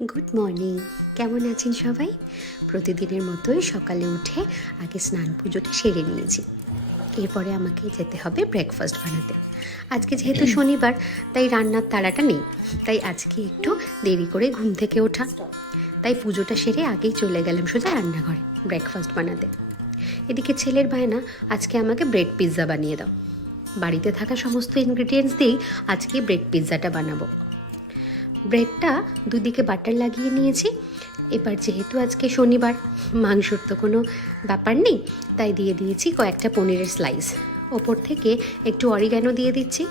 Good morning. কেমন আছেন সবাই? প্রতিদিনের মতোই সকালে উঠে আগে স্নান পুজোটা সেরে নিয়েছি। এরপরে আমাকে যেতে হবে ব্রেকফাস্ট বানাতে। আজকে যেহেতু শনিবার, তাই রান্নার তাড়াটা নেই, তাই আজকে একটু দেরি করে ঘুম থেকে ওঠা। তাই পুজোটা সেরে আগেই চলে গেলাম সোজা রান্নাঘরে ব্রেকফাস্ট বানাতে। এদিকে ছেলের বায়না, আজকে আমাকে ব্রেড পিৎজা বানিয়ে দাও। বাড়িতে থাকা সমস্ত ইনগ্রিডিয়েন্টস দিয়েই আজকে ব্রেড পিৎজাটা বানাবো। ব্রেডটা দুদিকে বাটার লাগিয়ে নিয়েছি। এবার যেহেতু আজকে শনিবার, মাংসর তো কোনো ব্যাপার নেই, তাই দিয়ে দিয়েছি কয়েকটা পনিরের স্লাইস। ওপর থেকে একটু অরিগ্যানো দিয়ে দিচ্ছি,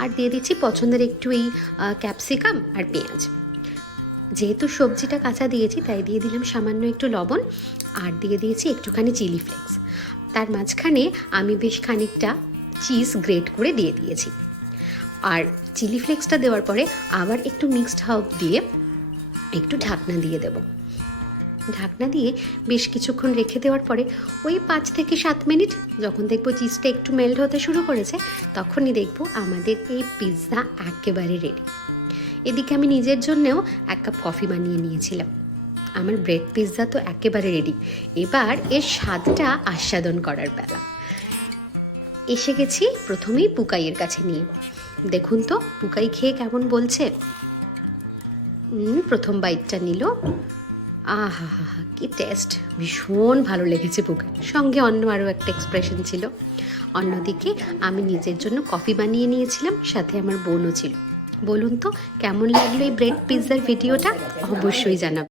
আর দিয়ে দিচ্ছি পছন্দের একটু এই ক্যাপসিকাম আর পেঁয়াজ। যেহেতু সবজিটা কাঁচা দিয়েছি, তাই দিয়ে দিলাম সামান্য একটু লবণ, আর দিয়ে দিয়েছি একটুখানি চিলি ফ্লেক্স। তার মাঝখানে আমি বেশ খানিকটা চিজ গ্রেট করে দিয়ে দিয়েছি। আর চিলি ফ্লেক্সটা দেওয়ার পরে আবার একটু মিক্সড হার্ব দিয়ে একটু ঢাকনা দিয়ে দেব। ঢাকনা দিয়ে বেশ কিছুক্ষণ রেখে দেওয়ার পরে ওই 5 থেকে 7 মিনিট যখন দেখবো চিজটা একটু মেল্ট হতে শুরু করেছে, তখনই দেখবো আমাদের এই পিৎজা একেবারে রেডি। এদিকে আমি নিজের জন্যেও 1 কাপ কফি বানিয়ে নিয়েছিলাম। আমার ব্রেড পিৎজা তো একেবারে রেডি। এবার এর স্বাদটা আস্বাদন করার বেলা। এসে গেছি প্রথমেই পুকাইয়ের কাছে নিয়ে। দেখুন তো পুকাই খেয়ে কেমন বলছে। প্রথম বাইটটা নিল। আহা হা হা, কি টেস্ট! ভীষণ ভালো লেগেছে পুকাই। সঙ্গে অন্য আরও একটা এক্সপ্রেশন ছিল। অন্যদিকে আমি নিজের জন্য কফি বানিয়ে নিয়েছিলাম, সাথে আমার বোনও ছিল। বলুন তো কেমন লাগলো এই ব্রেড পিৎজার ভিডিওটা? অবশ্যই জানাবেন।